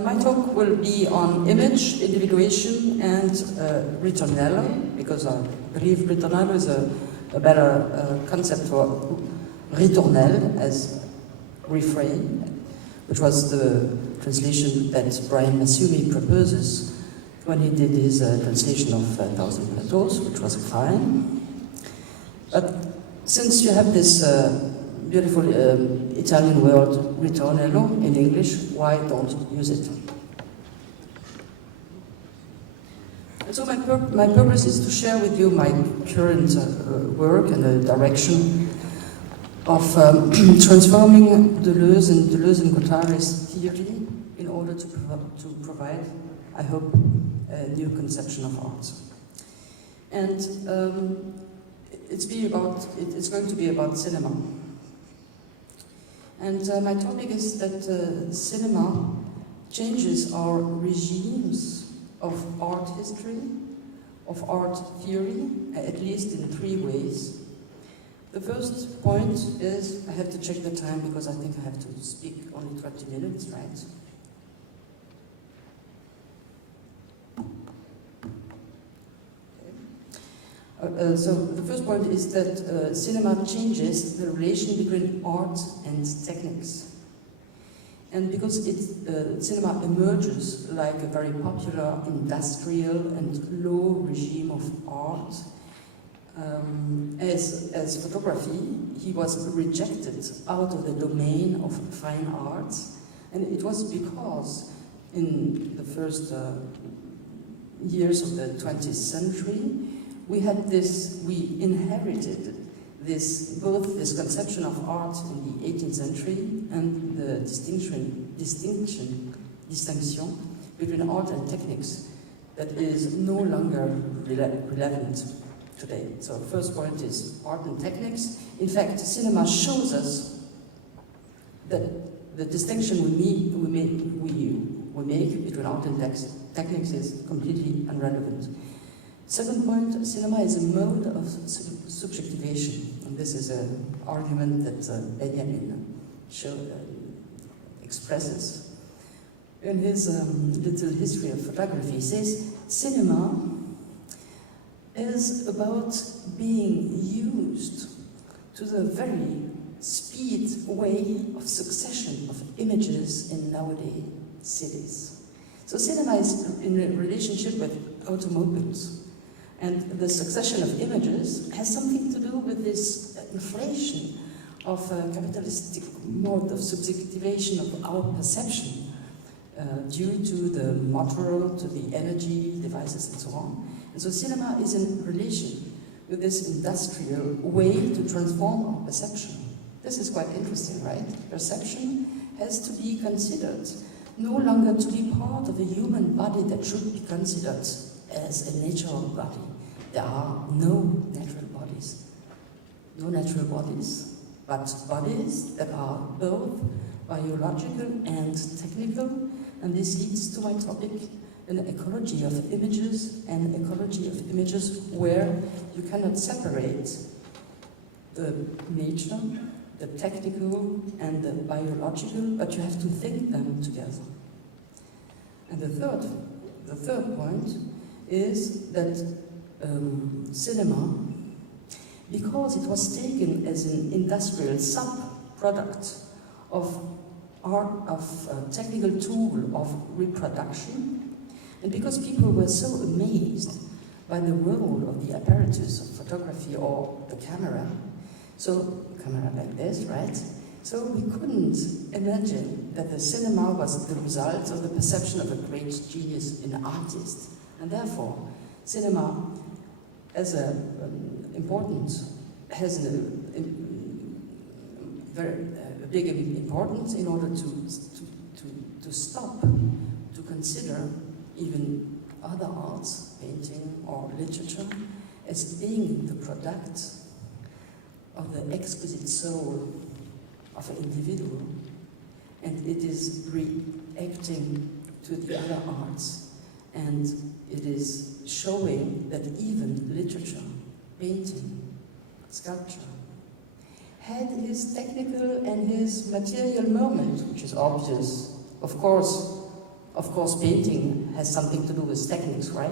My talk will be on image, individuation, and ritournelle, because I believe ritournelle is a better concept for ritournelle as refrain, which was the translation that Brian Massumi proposes when he did his translation of Thousand Plateaus, which was fine. But since you have this beautiful Italian word ritornello in English, why don't use it? And so my purpose is to share with you my current work and the direction of transforming Deleuze and Guattari's theory in order to provide, I hope, a new conception of art. And it's going to be about cinema. And my topic is that cinema changes our regimes of art history, of art theory, at least in 3 ways. The first point is, I have to check the time because I think I have to speak only 20 minutes, right? So the first point is that cinema changes the relation between art and techniques. And because cinema emerges like a very popular industrial and low regime of art, as photography, he was rejected out of the domain of fine arts. And it was because in the first years of the 20th century, we inherited both this conception of art in the 18th century and the distinction between art and techniques that is no longer relevant today. So first point is art and techniques. In fact, cinema shows us that the distinction we make between art and techniques is completely irrelevant. Second point, cinema is a mode of subjectivation, and this is an argument that Benjamin expresses. In his little history of photography, he says, cinema is about being used to the very speed way of succession of images in nowadays cities. So cinema is in a relationship with automobiles. And the succession of images has something to do with this inflation of a capitalistic mode of subjectivation of our perception due to the motor, to the energy devices and so on. And so cinema is in relation with this industrial way to transform our perception. This is quite interesting, right? Perception has to be considered no longer to be part of a human body that should be considered as a natural body. There are no natural bodies. No natural bodies, but bodies that are both biological and technical. And this leads to my topic, an ecology of images, and ecology of images where you cannot separate the nature, the technical, and the biological, but you have to think them together. And the third point is that cinema, because it was taken as an industrial sub-product of technical tool of reproduction, and because people were so amazed by the role of the apparatus of photography or the camera, so camera like this, right? So we couldn't imagine that the cinema was the result of the perception of a great genius in an artist, and therefore cinema has a very big importance in order to stop to consider even other arts, painting or literature, as being the product of the exquisite soul of an individual, and it is reacting to the other arts, and it is showing that even literature, painting, sculpture, had his technical and his material moment, which is obvious, of course, Of course, painting has something to do with techniques, right?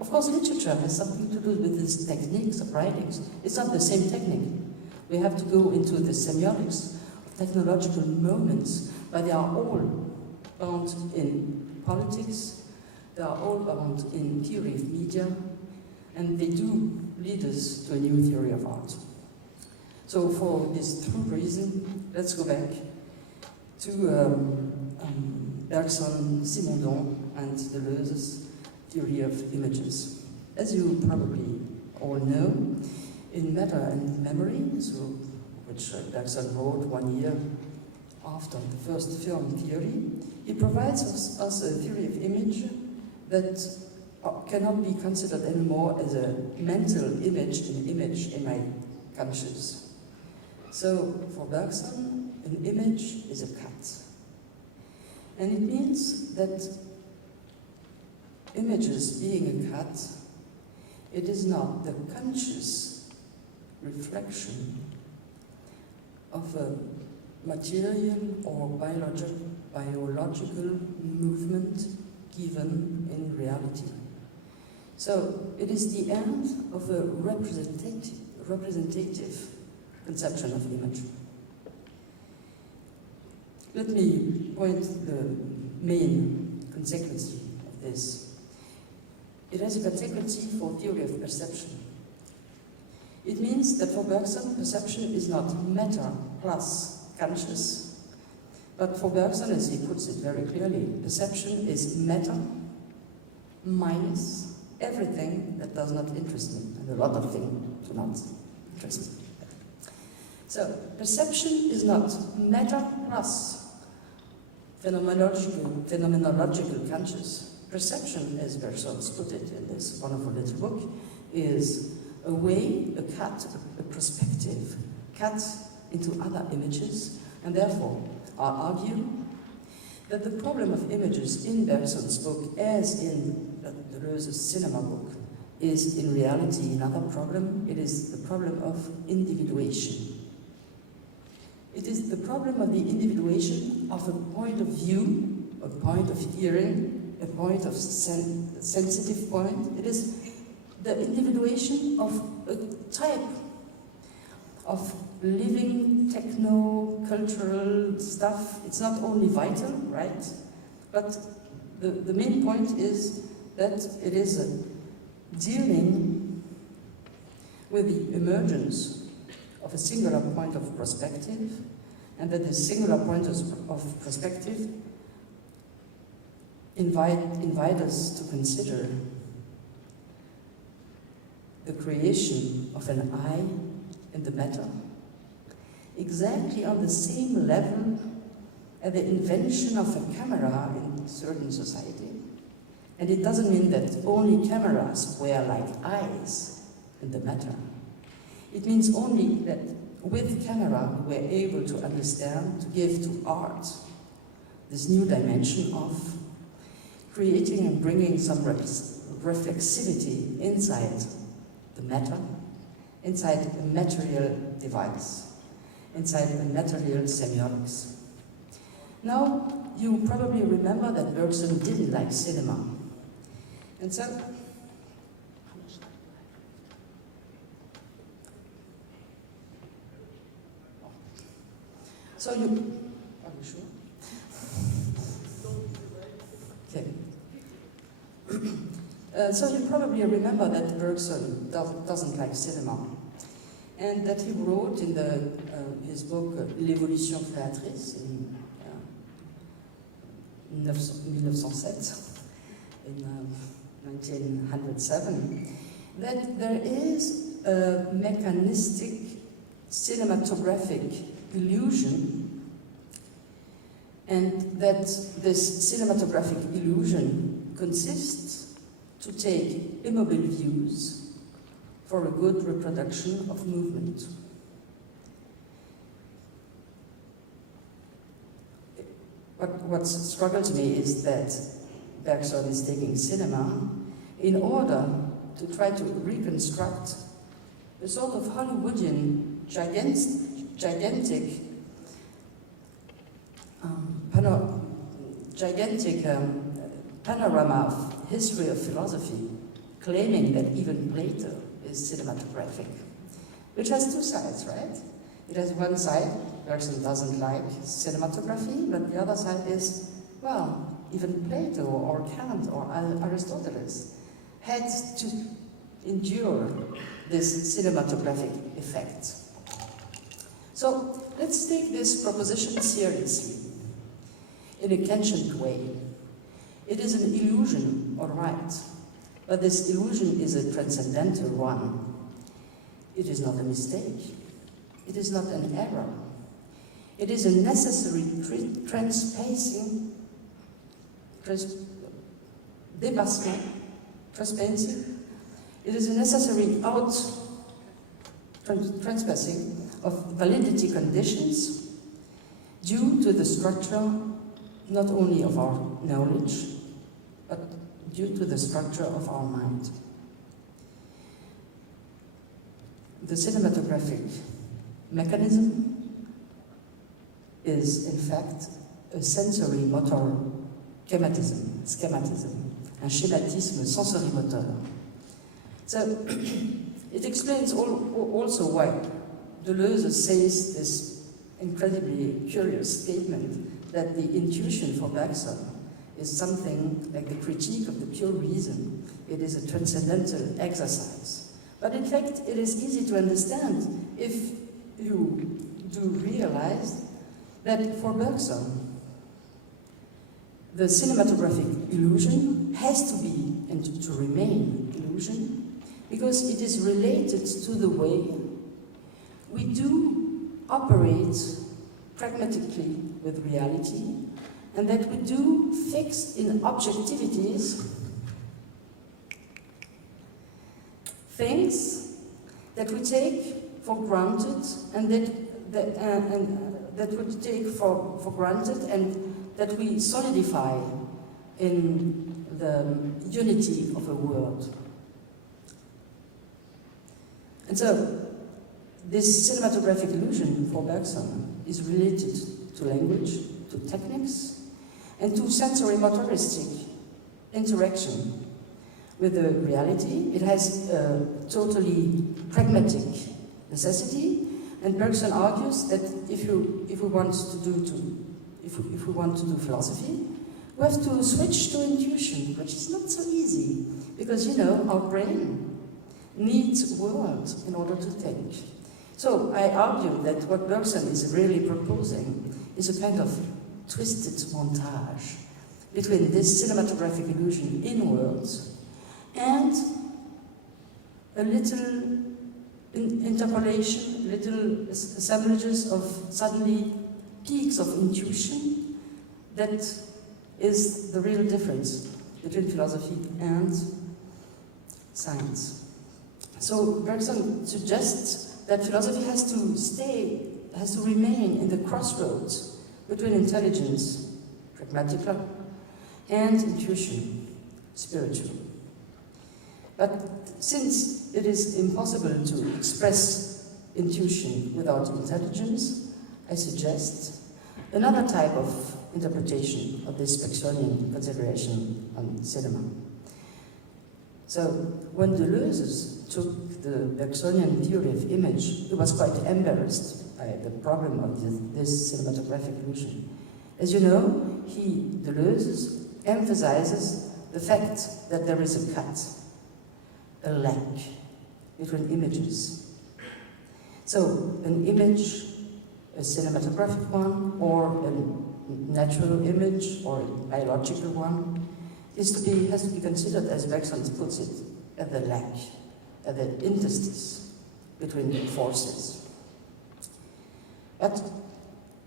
Of course, literature has something to do with these techniques of writings. It's not the same technique. We have to go into the semiotics of technological moments, but they are all bound in politics, they are all bound in theory of media, and they do lead us to a new theory of art. So for this true reason, let's go back to Bergson, Simondon, and Deleuze's theory of images. As you probably all know, in Matter and Memory, so, which Bergson wrote 1 year after the first film theory, he provides us a theory of image that cannot be considered anymore as a mental image, an image in my conscious. So for Bergson, an image is a cut. And it means that images being a cut, it is not the conscious reflection of a material or biological movement given in reality. So it is the end of a representative conception of image. Let me point the main consequence of this. It has a consequence for theory of perception. It means that for Bergson, perception is not matter plus conscious, but for Bergson, as he puts it very clearly, perception is matter minus everything that does not interest me, and a lot of things do not interest me. So, perception is not matter plus phenomenological conscious. Perception, as Bergson's put it in this wonderful little book, is a way, a cut, a perspective, cut into other images, and therefore I argue that the problem of images in Bergson's book, as in Deleuze's cinema book, is in reality another problem. It is the problem of individuation. It is the problem of the individuation of a point of view, a point of hearing, a point of sensitive point. It is the individuation of a type of living techno-cultural stuff. It's not only vital, right? But the main point is that it is dealing with the emergence of a singular point of perspective, and that this singular point of perspective invite us to consider the creation of an I in the matter, exactly on the same level as the invention of a camera in certain society. And it doesn't mean that only cameras were like eyes in the matter. It means only that with camera we're able to understand, to give to art this new dimension of creating and bringing some reflexivity inside the matter, inside a material device, inside a material semiotics. Now, you probably remember that Bergson didn't like cinema. And so, are you sure? Okay. So you probably remember that Bergson doesn't like cinema, and that he wrote in his book L'évolution créatrice in 1907, in 1907, that there is a mechanistic cinematographic illusion, and that this cinematographic illusion consists to take immobile views for a good reproduction of movement. What struggles me is that Bergson is taking cinema in order to try to reconstruct a sort of Hollywoodian gigantic panorama of history of philosophy, claiming that even Plato is cinematographic, which has two sides, right? It has one side, Bergson doesn't like cinematography, but the other side is, well, even Plato or Kant or Aristoteles had to endure this cinematographic effect. So let's take this proposition seriously, in a Kantian way. It is an illusion, all right, but this illusion is a transcendental one. It is not a mistake. It is not an error. It is a necessary transpassing, it is a necessary transpassing of validity conditions due to the structure not only of our knowledge, but due to the structure of our mind. The cinematographic mechanism is, in fact, a sensory motor schematism, un schématisme sensorimoteur. So it explains also why Deleuze says this incredibly curious statement that the intuition for Bergson is something like the critique of the pure reason. It is a transcendental exercise. But in fact, it is easy to understand if you do realize that for Bergson, the cinematographic illusion has to be and to remain illusion because it is related to the way we do operate pragmatically with reality, and that we do fix in objectivities things that we take for granted and that we take for granted and that we solidify in the unity of a world. And so, this cinematographic illusion for Bergson is related to language, to techniques, and to sensory motoristic interaction with the reality. It has a totally pragmatic necessity, and Bergson argues that if we want to do philosophy, we have to switch to intuition, which is not so easy, because our brain needs words in order to think. So I argue that what Bergson is really proposing is a kind of twisted montage between this cinematographic illusion in words and a little interpolation, little assemblages of suddenly peaks of intuition that is the real difference between philosophy and science. So Bergson suggests that philosophy has to remain in the crossroads between intelligence, pragmatical, and intuition, spiritual. But since it is impossible to express intuition without intelligence, I suggest another type of interpretation of this Bergsonian consideration on cinema. So when Deleuze took the Bergsonian theory of image, he was quite embarrassed by the problem of this cinematographic illusion. As you know, Deleuze, emphasizes the fact that there is a cut, a lack between images. So an image, a cinematographic one, or a natural image, or a biological one, has to be considered, as Bergson puts it, at the lack, at the interstice between the forces. But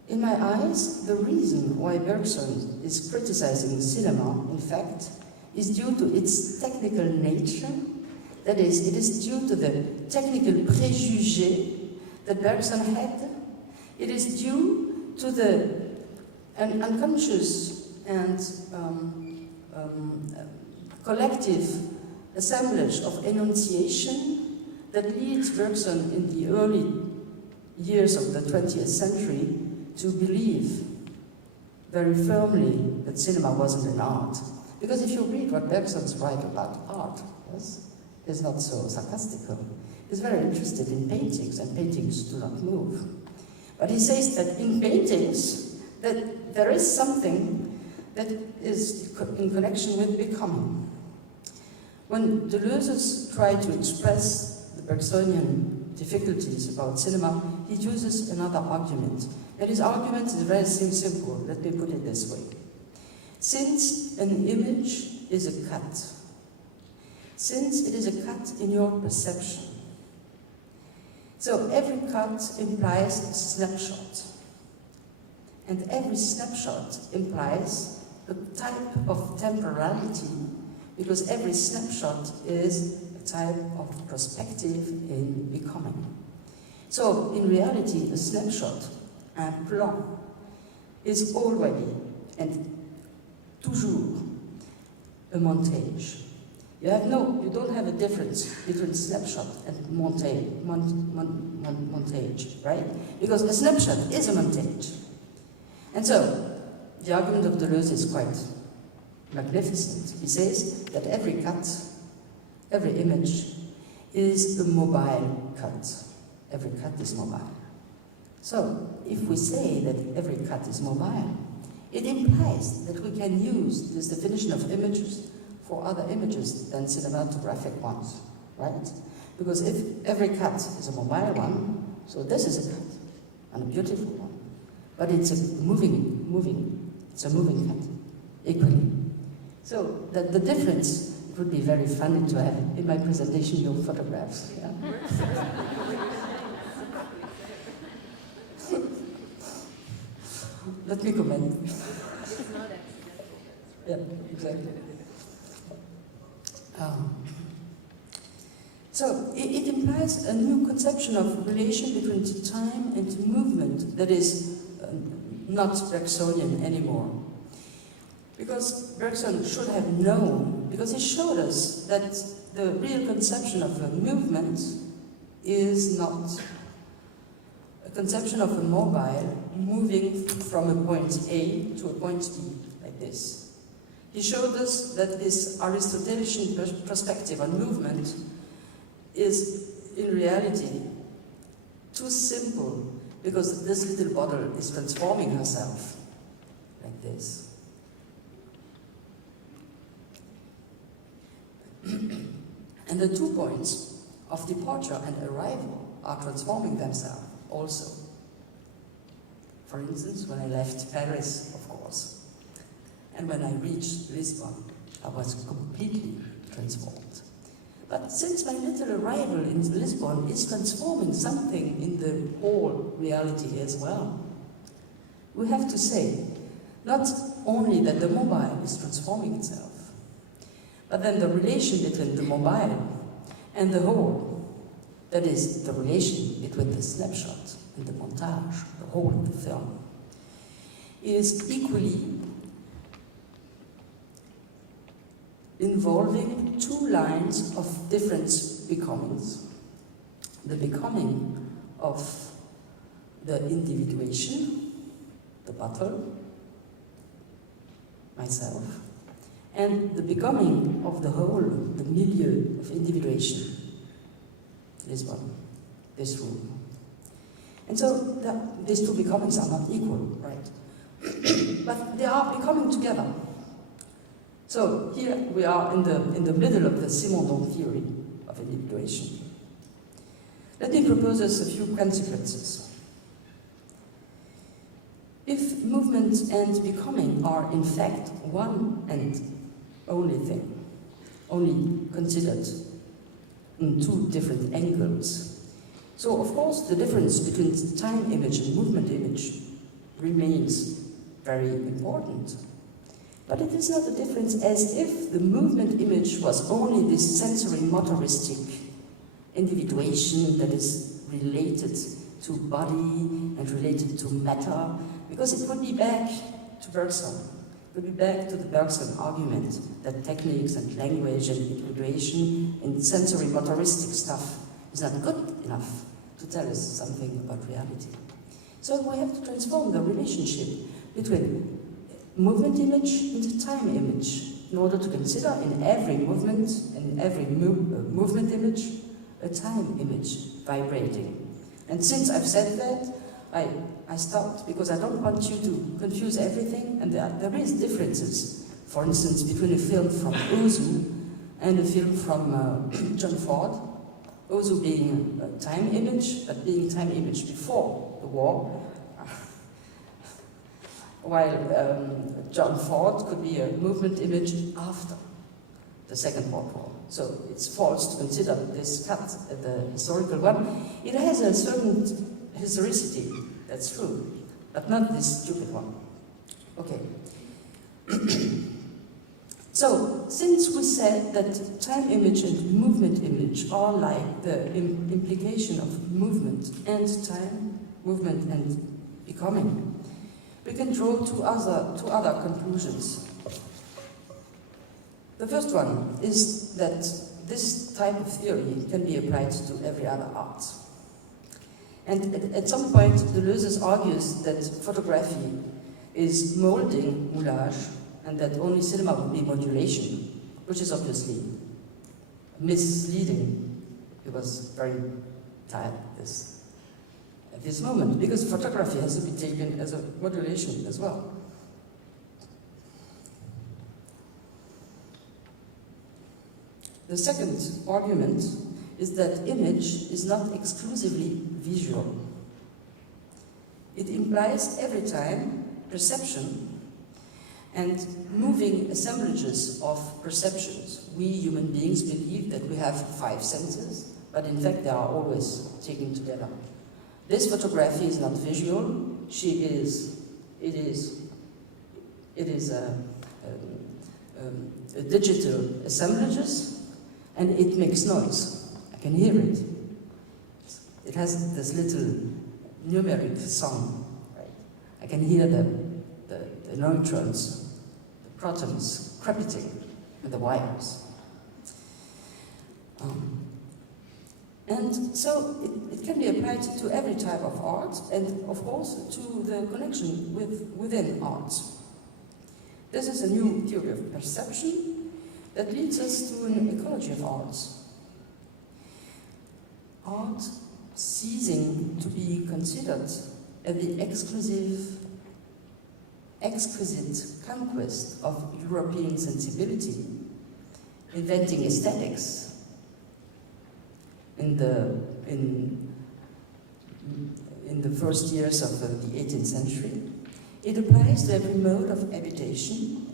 in my eyes, the reason why Bergson is criticizing cinema, in fact, is due to its technical nature. That is, it is due to the technical préjugés that Bergson had. It is due to an unconscious and collective assemblage of enunciation that leads Bergson in the early years of the 20th century to believe very firmly that cinema wasn't an art. Because if you read what Bergson's write about art, yes, is not so sarcastical. He's very interested in paintings, and paintings do not move. But he says that in paintings, that there is something that is in connection with becoming. When Deleuze tried to express the Bergsonian difficulties about cinema, he uses another argument. And his argument is very simple. Let me put it this way. Since an image is a cut, since it is a cut in your perception, so every cut implies a snapshot. And every snapshot implies a type of temporality, because every snapshot is a type of perspective in becoming. So, in reality, a snapshot, un plan, is already and toujours a montage. You don't have a difference between snapshot and montage, right? Because a snapshot is a montage. And so, the argument of Deleuze is quite magnificent. He says that every cut, every image, is a mobile cut. Every cut is mobile. So, if we say that every cut is mobile, it implies that we can use this definition of images for other images than cinematographic ones, right? Because if every cut is a mobile one, so this is a cut, and a beautiful one. But it's a moving cut, equally. So the difference, it would be very funny to have in my presentation your photographs. Yeah? Let me comment. Yeah, exactly. So it implies a new conception of relation between time and movement that is not Bergsonian anymore. Because Bergson should have known, because he showed us that the real conception of a movement is not a conception of a mobile moving from a point A to a point B, like this. He showed us that this Aristotelian perspective on movement is, in reality, too simple, because this little bottle is transforming herself, like this. And the 2 points of departure and arrival are transforming themselves also. For instance, when I left Paris, of course, and when I reached Lisbon, I was completely transformed. But since my little arrival in Lisbon is transforming something in the whole reality as well, we have to say, not only that the mobile is transforming itself, but then the relation between the mobile and the whole, that is, the relation between the snapshot and the montage, the whole of the film, is equally involving 2 lines of different becomings. The becoming of the individuation, the bottle, myself, and the becoming of the whole, the milieu of individuation, Lisbon, this room. And so these 2 becomings are not equal, right? But they are becoming together. So here we are in the middle of the Simondon theory of individuation. Let me propose us a few consequences. If movement and becoming are in fact one and only thing, only considered in 2 different angles, so of course the difference between time image and movement image remains very important. But it is not a difference as if the movement image was only this sensory motoristic individuation that is related to body and related to matter, because it would be back to Bergson. It would be back to the Bergson argument that techniques and language and individuation and sensory motoristic stuff is not good enough to tell us something about reality. So we have to transform the relationship between movement image and time image, in order to consider in every movement, in every movement image, a time image vibrating. And since I've said that, I stopped, because I don't want you to confuse everything, and there is differences. For instance, between a film from Ozu and a film from John Ford, Ozu being a time image, but being time image before the war, while John Ford could be a movement image after the Second World War. So it's false to consider this cut the historical one. It has a certain historicity, that's true, but not this stupid one. Okay. So, since we said that time image and movement image are like the implication of movement and time, movement and becoming, we can draw two other conclusions. The first one is that this type of theory can be applied to every other art. And at some point, Deleuze argues that photography is molding moulage, and that only cinema would be modulation, which is obviously misleading. He was very tired at this moment, because photography has to be taken as a modulation as well. The second argument is that image is not exclusively visual. It implies every time perception and moving assemblages of perceptions. We human beings believe that we have 5 senses, but in fact they are always taken together. This photography is not visual. It is a digital assemblages, and it makes noise. I can hear it. It has this little numeric song, right? I can hear the neutrons, the protons crepiting in the wires. And so it can be applied to every type of art, and of course to the connection within art. This is a new theory of perception that leads us to an ecology of art. Art ceasing to be considered as the exquisite conquest of European sensibility, inventing aesthetics in the first years of the 18th century. It applies to every mode of habitation.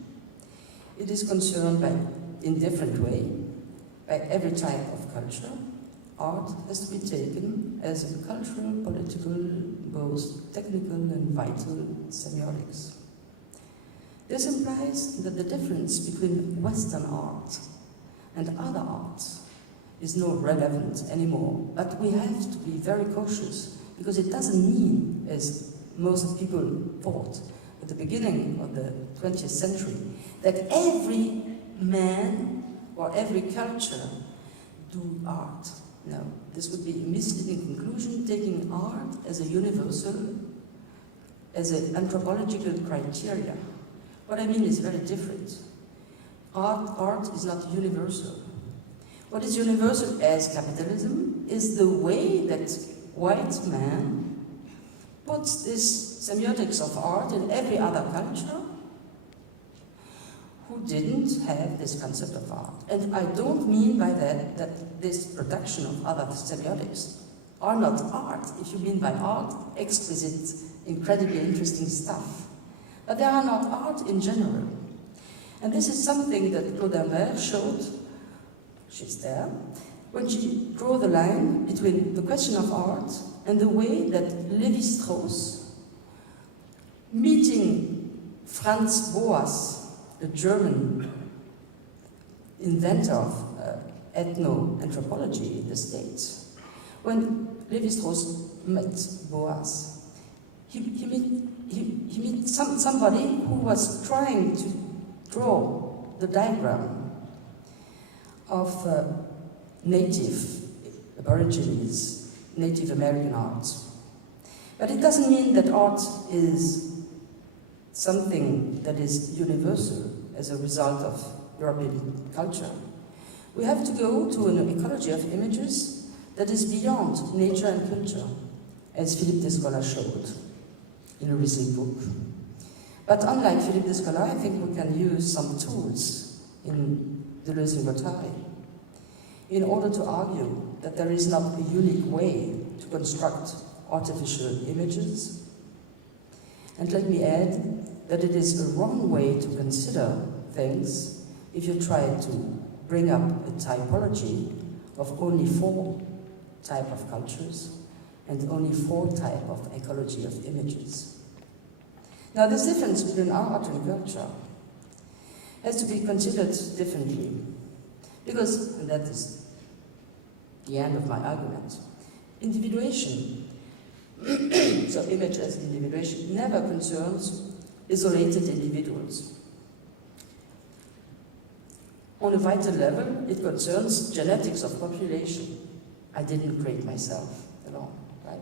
It is concerned in different way by every type of culture. Art has to be taken as a cultural, political, both technical and vital semiotics. This implies that the difference between Western art and other arts is not relevant anymore, but we have to be very cautious, because it doesn't mean, as most people thought at the beginning of the 20th century, that every man or every culture do art. No, this would be a misleading conclusion, taking art as a universal, as an anthropological criteria. What I mean is very different. Art is not universal. What is universal as capitalism is the way that white man puts this semiotics of art in every other culture who didn't have this concept of art. And I don't mean by that this production of other semiotics are not art, if you mean by art exquisite, incredibly interesting stuff. But they are not art in general. And this is something that Claude Imbert showed, she's there, when she drew the line between the question of art and the way that Lévi-Strauss, meeting Franz Boas, the German inventor of ethno-anthropology in the States, when Lévi-Strauss met Boas, he met somebody who was trying to draw the diagram of native Aborigines, Native American art. But it doesn't mean that art is something that is universal as a result of European culture, we have to go to an ecology of images that is beyond nature and culture, as Philippe Descola showed in a recent book. But unlike Philippe Descola, I think we can use some tools in Deleuze-Guattari in order to argue that there is not a unique way to construct artificial images. And let me add that it is a wrong way to consider things if you try to bring up a typology of only 4 types of cultures and only 4 types of ecology of images. Now, this difference between art and culture has to be considered differently, because, and that is the end of my argument, individuation, so image as individuation, never concerns isolated individuals. On a vital level, it concerns genetics of population. I didn't create myself alone, right?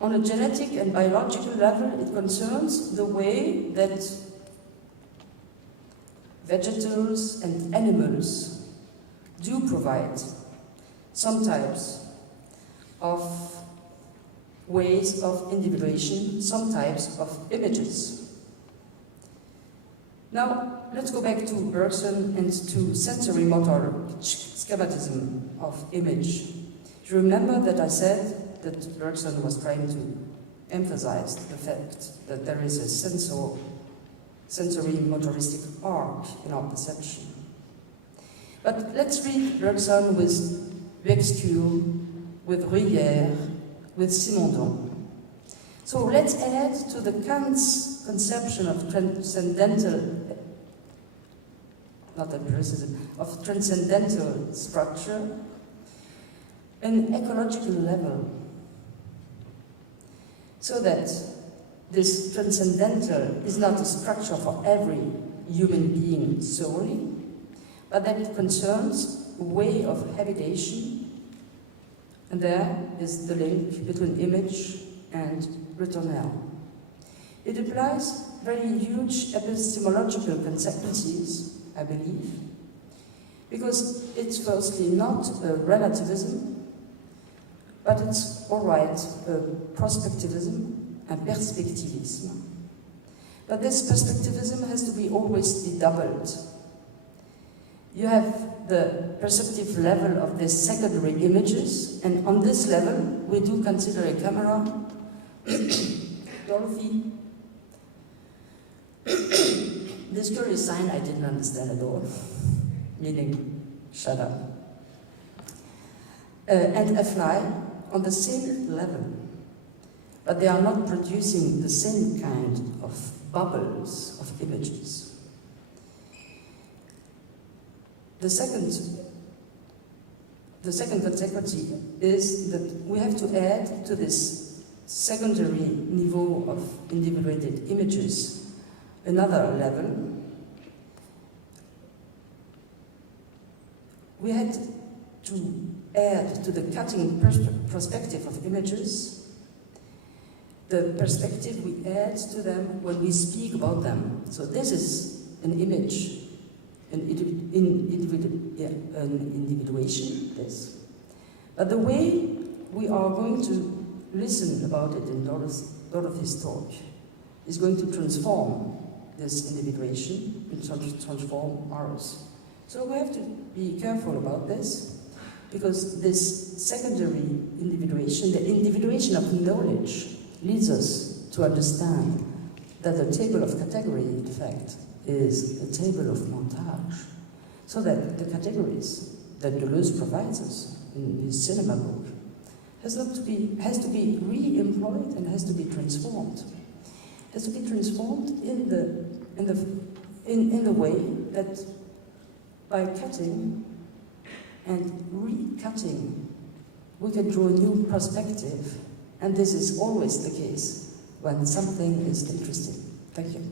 On a genetic and biological level, it concerns the way that vegetables and animals do provide some types of ways of individuation, some types of images. Now, let's go back to Bergson and to sensory motor schematism of image. You remember that I said that Bergson was trying to emphasize the fact that there is a sensory motoristic arc in our perception. But let's read Bergson with Vexcure, with Bruyère, with Simondon. So let's add to the Kant's conception of transcendental, not empiricism, of transcendental structure, an ecological level, so that this transcendental is not a structure for every human being solely, but that it concerns a way of habitation, and there is the link between image and ritournelle. It implies very huge epistemological consequences, I believe, because it's firstly not a relativism, but it's all right, prospectivism and perspectivism. But this perspectivism has to be always be doubled. You have the perceptive level of the secondary images, and on this level, we do consider a camera. Dorothy. This curious sign I didn't understand at all, meaning shut up. And a fly on the same level, but they are not producing the same kind of bubbles of images. The second consequence is that we have to add to this secondary niveau of individuated images another level. We had to add to the cutting perspective of images the perspective we add to them when we speak about them. So this is an image, an individuation, this. But the way we are going to listen about it in Dorothy's talk is going to transform this individuation and transform ours. So we have to be careful about this, because this secondary individuation, the individuation of knowledge, leads us to understand that the table of category, in fact, is a table of montage, so that the categories that Deleuze provides us in his cinema book has to be re-employed and has to be transformed. Has to be transformed in the way that by cutting and recutting, we can draw a new perspective, and this is always the case when something is interesting. Thank you.